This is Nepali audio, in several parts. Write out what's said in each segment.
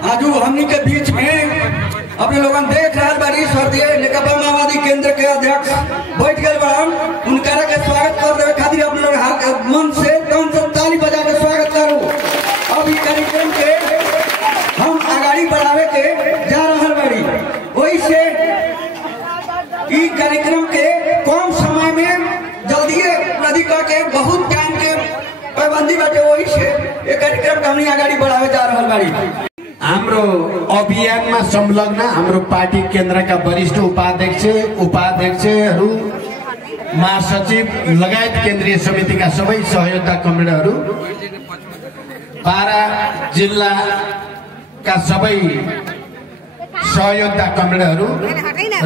आज हमनी के बीच में अपने लोगन देख रहा बारी स्वर्गीय नेकपा माओवादी केंद्र के अध्यक्ष बैठ गए बान। उनका के स्वागत कर देवे खातिर अपने लोग हाथ मन से कम से ताली बजा के स्वागत करो। अब इस कार्यक्रम के हम आगाड़ी बढ़ावे के जा रहल बारी। वही से ई कार्यक्रम के कम समय में जल्दी नदी के बहुत टाइम के पाबंदी बाटे। वही से ये कार्यक्रम हमनी आगाड़ी बढ़ावे जा रहल बारी। हाम्रो अभियान में संलग्न हाम्रो पार्टी केंद्र का वरिष्ठ उपाध्यक्षहरू महासचिव लगायत केन्द्रीय समिति का सबै सहयोगका कमरेडहरू, बारा जिल्ला का सबै सहयोगका कमरेडहरू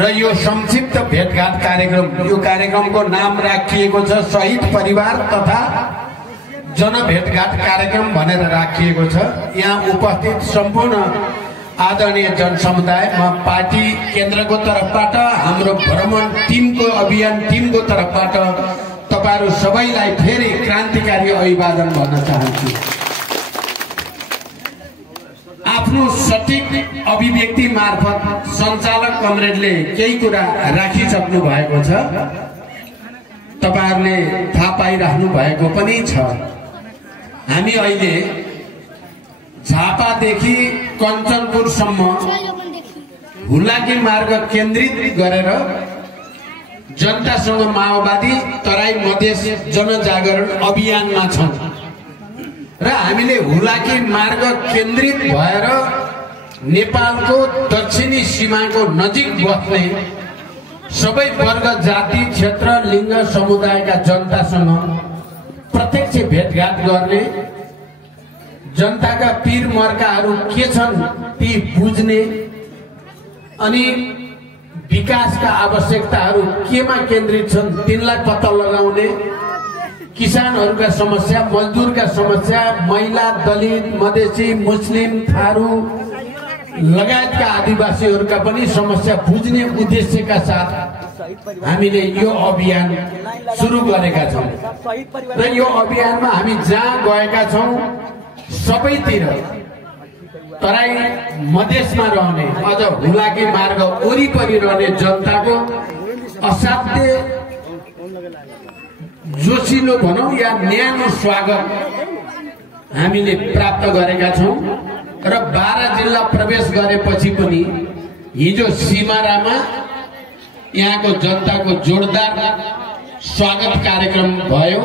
र यो संक्षिप्त भेटघाट कार्यक्रम, यो कार्यक्रमको नाम राखिएको छ शहीद परिवार तथा जन भेटघाट कार्यक्रम भनेर राखिएको छ। यहाँ उपस्थित सम्पूर्ण आदरणीय जनसमुदाय, म पार्टी केन्द्रको तर्फबाट, हाम्रो भ्रमण टिमको अभियान टिमको तर्फबाट तपाईहरु सबैलाई फेरि क्रान्तिकारी अभिवादन भन्न चाहन्छु। आफ्नो सटीक अभिव्यक्ति मार्फत सञ्चालक कमरेडले केही कुरा राखिसक्नु भएको छ, तपाईहरुले थाहा पाइराख्नु भएको पनि छ। हामी अहिले झापादेखि कञ्चनपुरसम्म हुलाकी मार्ग केन्द्रित गरेर जनतासँग माओवादी तराई मधेस जनजागरण अभियानमा छौं र हामीले हुलाकी मार्ग केन्द्रित भएर नेपालको दक्षिणी सीमाको नजिक बस्ने सबै वर्ग, जाति, क्षेत्र, लिङ्ग, समुदायका जनतासँग प्रत्यक्ष भेटघाट गर्ने, जनताका पीर मर्काहरू के छन् ती बुझ्ने अनि विकासका आवश्यकताहरू केमा केन्द्रित छन् तिनलाई पत्ता लगाउने, किसानहरूका समस्या, मजदुरका समस्या, महिला, दलित, मधेसी, मुस्लिम, थारू लगायतका आदिवासीहरूका पनि समस्या बुझ्ने उद्देश्यका साथ हामीले यो अभियान सुरु गरेका छौं र यो अभियानमा हामी जहाँ गएका छौं सबैतिर तराई मधेसमा रहने, अझ हुलाकी मार्ग वरिपरि रहने जनताको असाध्य जोसिलो भनौं या न्यानो स्वागत हामीले प्राप्त गरेका छौं र बारा जिल्ला प्रवेश गरेपछि पनि हिजो सिमारामा यहाँको जनताको जोरदार स्वागत कार्यक्रम भयो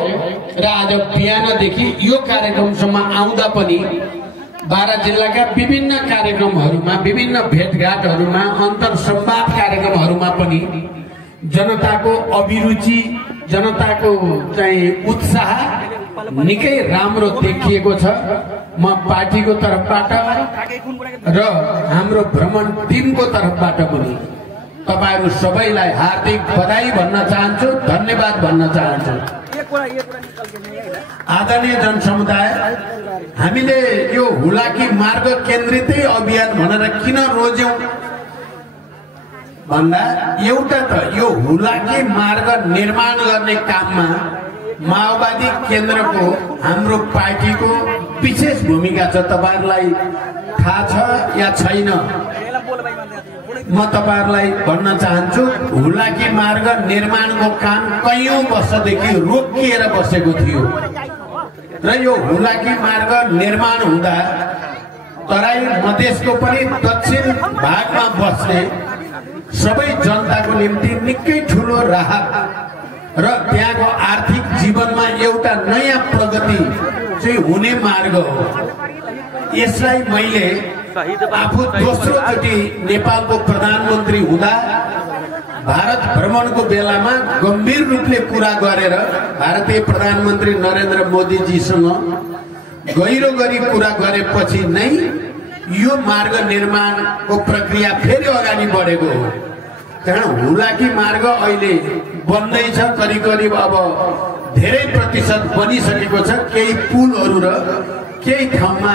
र आज बिहानदेखि यो कार्यक्रमसम्म आउँदा पनि बारा जिल्लाका विभिन्न कार्यक्रमहरूमा, विभिन्न भेटघाटहरूमा, अन्तर संवाद कार्यक्रमहरूमा पनि जनताको अभिरुचि, जनताको चाहिँ उत्साह निकै राम्रो देखिएको छ। म पार्टीको तर्फबाट र हाम्रो भ्रमण टिमको तर्फबाट पनि तपाईहरु सबैलाई हार्दिक बधाई भन्न चाहन्छु, धन्यवाद भन्न चाहन्छु। आदरणीय जनसमुदाय, हामीले यो हुलाकी मार्ग केन्द्रितै अभियान भनेर किन रोज्यौं भन्दा एउटा त यो हुलाकी मार्ग निर्माण गर्ने काममा माओवादी केन्द्रको, हाम्रो पार्टीको विशेष भूमिका छ। तपाईहरुलाई थाहा छ या छैन, म तपाईहरुलाई भन्न चाहन्छु, हुलाकी मार्ग निर्माणको काम कैयौं वर्षदेखि रोकिएर बसेको थियो र यो हुलाकी मार्ग निर्माण हुँदा तराई मधेसको पनि दक्षिण भागमा बस्ने सबै जनताको निम्ति निकै ठूलो राहत र त्यहाँको आर्थिक जीवनमा एउटा नयाँ प्रगति चाहिँ हुने मार्ग हो। यसलाई मैले आफू दोस्रो चोटि नेपालको प्रधानमन्त्री हुँदा भारत भ्रमणको बेलामा गम्भीर रूपले कुरा गरेर भारतीय प्रधानमन्त्री नरेन्द्र मोदीजीसँग गहिरो गरी कुरा गरेपछि नै यो मार्ग निर्माणको प्रक्रिया फेरि अगाडि बढेको हो। कारण हुलाकी मार्ग अहिले बन्दैछ, करिब करिब अब धेरै प्रतिशत बनिसकेको छ। केही पुलहरू र केही ठाउँमा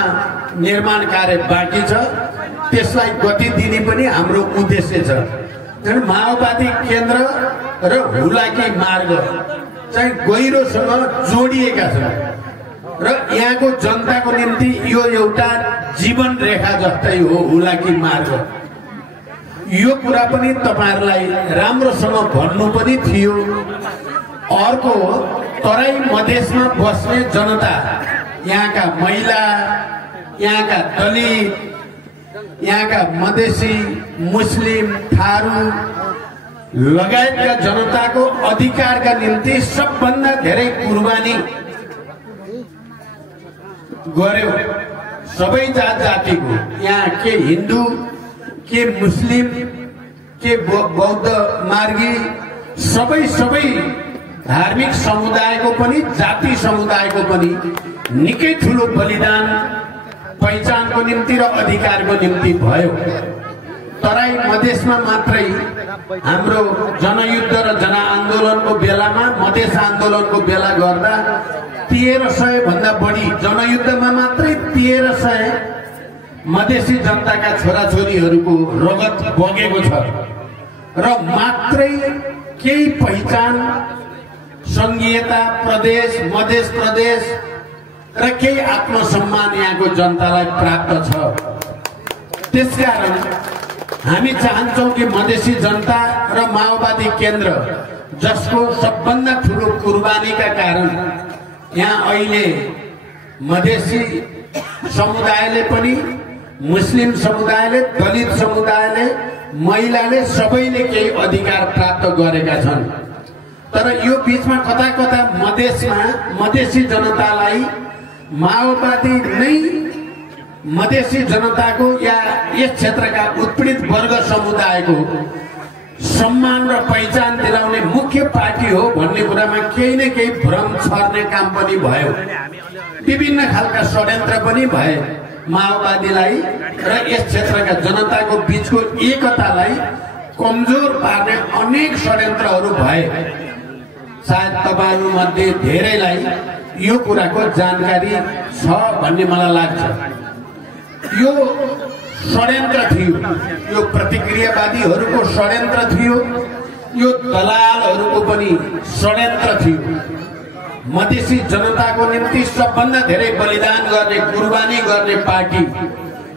निर्माण कार्य बाँकी छ, त्यसलाई गति दिने पनि हाम्रो उद्देश्य छ। कारण माओवादी केन्द्र र हुलाकी मार्ग चाहिँ गहिरोसँग जोडिएका छन् र यहाँको जनताको निम्ति यो एउटा जीवन रेखा जस्तै हो हुलाकी मार्ग। यो कुरा पनि तपाईहरुलाई राम्रोसँग भन्नु पनि थियो। अर्को तराई मधेसमा बस्ने जनता, यहाँका महिला, यहाँका दलित, यहाँका मधेसी, मुस्लिम, थारू लगायतका जनताको अधिकारका निम्ति सबभन्दा धेरै कुर्बानी गर्यो। सबै जात जातिको, यहाँ के हिन्दू, के मुस्लिम, के बौद्ध मार्गी, सबै धार्मिक समुदायको पनि जाति समुदायको पनि निकै ठुलो बलिदान पहिचानको निम्ति र अधिकारको निम्ति भयो। तराई मधेसमा मात्रै हाम्रो जनयुद्ध र जनआन्दोलनको बेलामा, मधेस आन्दोलनको बेला गर्दा 1300 भन्दा बढी, जनयुद्धमा मात्रै 1300 मधेसी जनताका छोराछोरीहरूको रगत बगेको छ र मात्रै केही पहिचान, संघीयता, प्रदेश, मधेस प्रदेश र केही आत्मसम्मान यहाँको जनतालाई प्राप्त छ। त्यसकारण हामी चाहन्छौँ कि मधेसी जनता र माओवादी केन्द्र, जसको सबभन्दा ठुलो कुर्बानीका कारण यहाँ अहिले मधेसी समुदायले पनि, मुस्लिम समुदायले, दलित समुदायले, महिलाले सबैले केही अधिकार प्राप्त गरेका छन्। तर यो बीचमा कता कता मधेसमा मधेसी जनतालाई माओवादी नै मधेसी जनताको या यस क्षेत्रका उत्पीडित वर्ग समुदायको सम्मान र पहिचान दिलाउने मुख्य पार्टी हो भन्ने कुरामा केही न केही भ्रम छर्ने काम पनि भयो। विभिन्न खालका षड्यन्त्र पनि भए। माओवादीलाई र यस क्षेत्रका जनताको बीचको एकतालाई कमजोर पार्ने अनेक षड्यन्त्रहरू भए। सायद तपाईहरुमध्ये धेरैलाई यो कुराको जानकारी छ भन्ने मलाई लाग्छ। यो षड्यन्त्र थियो, यो प्रतिक्रियावादीहरूको षड्यन्त्र थियो, यो दलालहरूको पनि षड्यन्त्र थियो। मधेसी जनताको निम्ति सबभन्दा धेरै बलिदान गर्ने, कुर्बानी गर्ने पार्टी,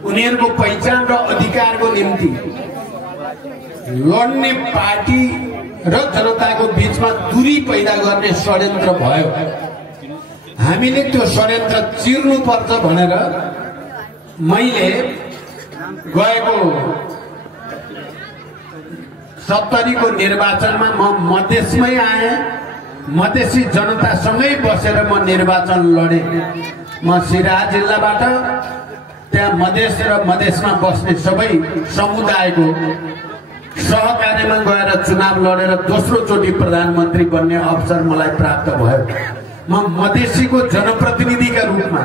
उनीहरूको पहिचान र अधिकारको निम्ति लड्ने पार्टी र जनताको बीचमा दूरी पैदा गर्ने षड्यन्त्र भयो। हामीले त्यो षड्यन्त्र चिर्नु पर्छ भनेर मैले गएको 70 को निर्वाचनमा म मधेसमै आएँ। मधेसी जनतासँगै बसेर म निर्वाचन लडे। म सिराहा जिल्लाबाट त्यहाँ मधेस र मधेसमा बस्ने सबै समुदायको सहकार्यमा गएर चुनाव लडेर दोस्रो चोटि प्रधानमन्त्री बन्ने अवसर मलाई प्राप्त भयो। म मधेसीको जनप्रतिनिधिका रूपमा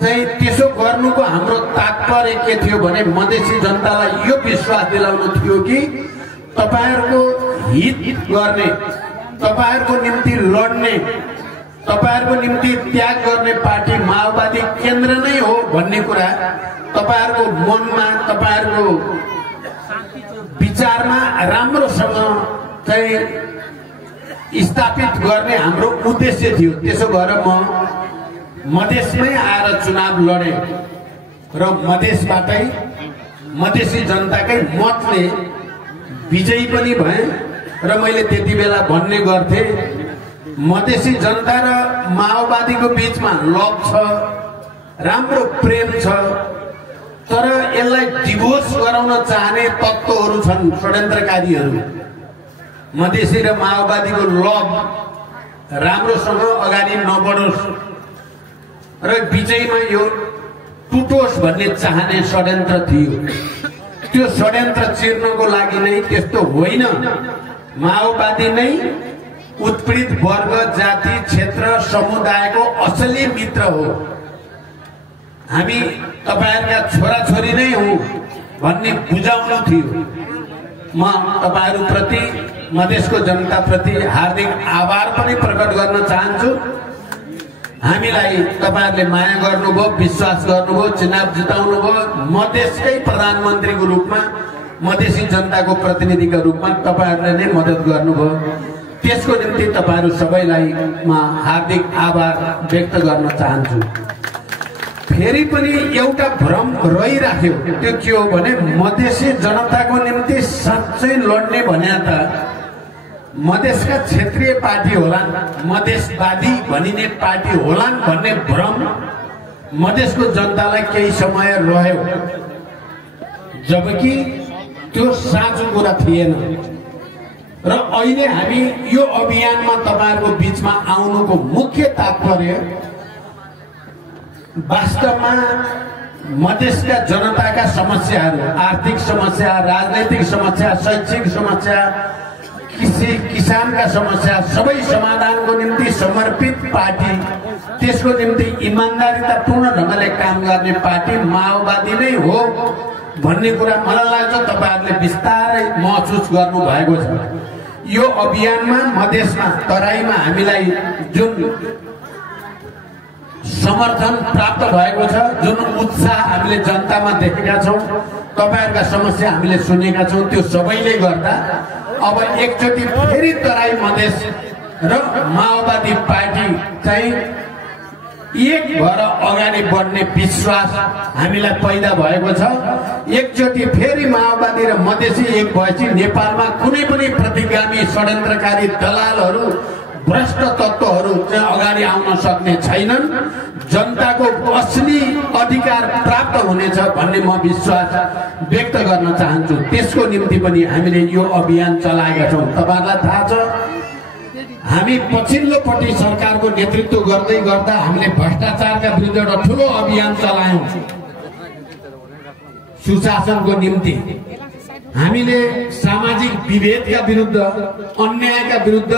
चाहिँ त्यसो गर्नुको हाम्रो तात्पर्य के थियो भने मधेसी जनतालाई यो विश्वास दिलाउनु थियो कि तपाईहरुको हित गर्ने, तपाईहरुको निम्ति लड्ने, तपाईहरुको निम्ति त्याग गर्ने पार्टी माओवादी केन्द्र नै हो भन्ने कुरा तपाईहरुको मनमा, तपाईहरुको विचारमा राम्रोसँग चाहिँ स्थापित गर्ने हाम्रो उद्देश्य थियो। त्यसो भएर म मधेसमै आएर चुनाव लडे र मधेसबाटै मधेसी जनताकै मतले विजयी पनि भए। र मैले त्यति बेला भन्ने गर्थे, मधेसी जनता र माओवादीको बीचमा लभ छ, राम्रो प्रेम छ, तर यसलाई डिभोर्स गराउन चाहने तत्त्वहरू छन्, षड्यन्त्रकारीहरू। मधेसी र माओवादीको लभ राम्रोसँग अगाडि नबढोस् र विजयमा यो टुटोस् भन्ने चाहने षड्यन्त्र थियो। त्यो षड्यन्त्र चिर्नको लागि नै त्यस्तो होइन, माओवादी नै उत्पीडित वर्ग, जाति, क्षेत्र, समुदायको असली मित्र हो। हामी तपाईहरुका छोराछोरी नै हौं भन्ने बुझाउनु थियो। म तपाईहरुप्रति मधेसको जनताप्रति हार्दिक आभार पनि प्रकट गर्न चाहन्छु। हामीलाई तपाईहरुले माया गर्नुभयो, विश्वास गर्नुभयो, चुनाव जिताउनुभयो। मधेसकै प्रधानमन्त्रीको रूपमा, मधेसी जनताको प्रतिनिधिको रूपमा तपाईहरुले नै मद्दत गर्नुभयो। त्यसको निम्ति तपाईहरु सबैलाई म हार्दिक आभार व्यक्त गर्न चाहन्छु। फेरि पनि एउटा भ्रम रहिराख्यो, त्यो के हो भने मधेसी जनताको निम्ति साँच्चै लड्ने भने त मधेसका क्षेत्रीय पार्टी होलान्, मधेसवादी भनिने पार्टी होलान् भन्ने भ्रम मधेसको जनतालाई केही समय रह्यो, जबकि त्यो साँचो कुरा थिएन। र अहिले हामी यो अभियानमा तपाईहरुको बीचमा आउनुको मुख्य तात्पर्य वास्तवमा मधेसका जनताका समस्याहरू, आर्थिक समस्या, राजनैतिक समस्या, शैक्षिक समस्या, किसानका समस्या सबै समाधानको निम्ति समर्पित पार्टी, त्यसको निम्ति इमानदारीतापूर्ण ढंगले काम गर्ने पार्टी माओवादी नै हो भन्ने कुरा मलाई लाग्छ तपाईहरुले बिस्तारै महसुस गर्नु भएको छ। यो अभियानमा मधेसमा, तराईमा हामीलाई जुन समर्थन प्राप्त भएको छ, जुन उत्साह हामीले जनतामा देखेका छौं, तपाईहरुका समस्या हामीले सुनेका छौं, त्यो सबैले गर्दा अब एकचोटि फेरि तराई मधेस र माओवादी पार्टी चाहिँ एक भएर अगाडि बढ्ने विश्वास हामीलाई पैदा भएको छ। एकचोटि फेरि माओवादी र मधेसी एक भएपछि नेपालमा कुनै पनि प्रतिगामी षड्यन्त्रकारी दलालहरू, भ्रष्ट तत्त्वहरू चाहिँ अगाडि आउन सक्ने छैनन्। जनताको असली अधिकार प्राप्त हुनेछ भन्ने म विश्वास व्यक्त गर्न चाहन्छु। त्यसको निम्ति पनि हामीले यो अभियान चलाएका छौं। तपाईहरुलाई थाहा छ, हामी पछिल्लोपटि सरकारको नेतृत्व गर्दै गर्दा हामीले भ्रष्टाचारका विरुद्ध एउटा ठूलो अभियान चलायौं। सुशासनको निम्ति हामीले सामाजिक विभेदका विरुद्ध, अन्यायका विरुद्ध,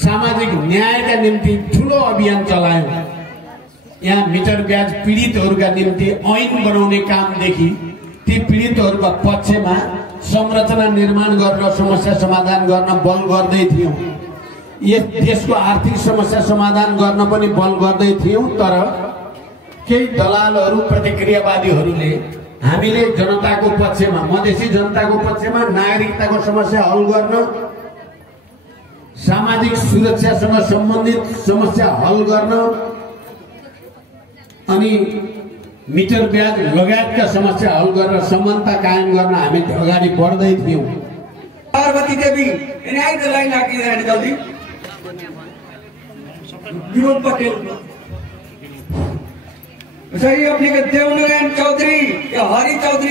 सामाजिक न्यायका निम्ति ठूलो अभियान चलायौं। यहाँ मिटर ब्याज पीडितहरूका निम्ति ऐन बनाउने कामदेखि ती पीडितहरूका पक्षमा संरचना निर्माण गरेर समस्या समाधान गर्न बल गर्दै थियौं। यस देशको आर्थिक समस्या समाधान गर्न पनि बल गर्दै थियौं। तर केही दलालहरू, प्रतिक्रियावादीहरूले हामीले जनताको पक्षमा, मधेसी जनताको पक्षमा नागरिकताको समस्या हल गर्न, सामाजिक सुरक्षासँग सम्बन्धित समस्या हल गर्न अनि मिटर ब्याज लगायतका समस्या हल गरेर समानता कायम गर्न हामी अगाडि बढ्दै थियौं। पार्वती देवी न्याय द लाइन आके जल्दी विनोद पटेल सही अपने के देवनारायण चौधरी या हरि चौधरी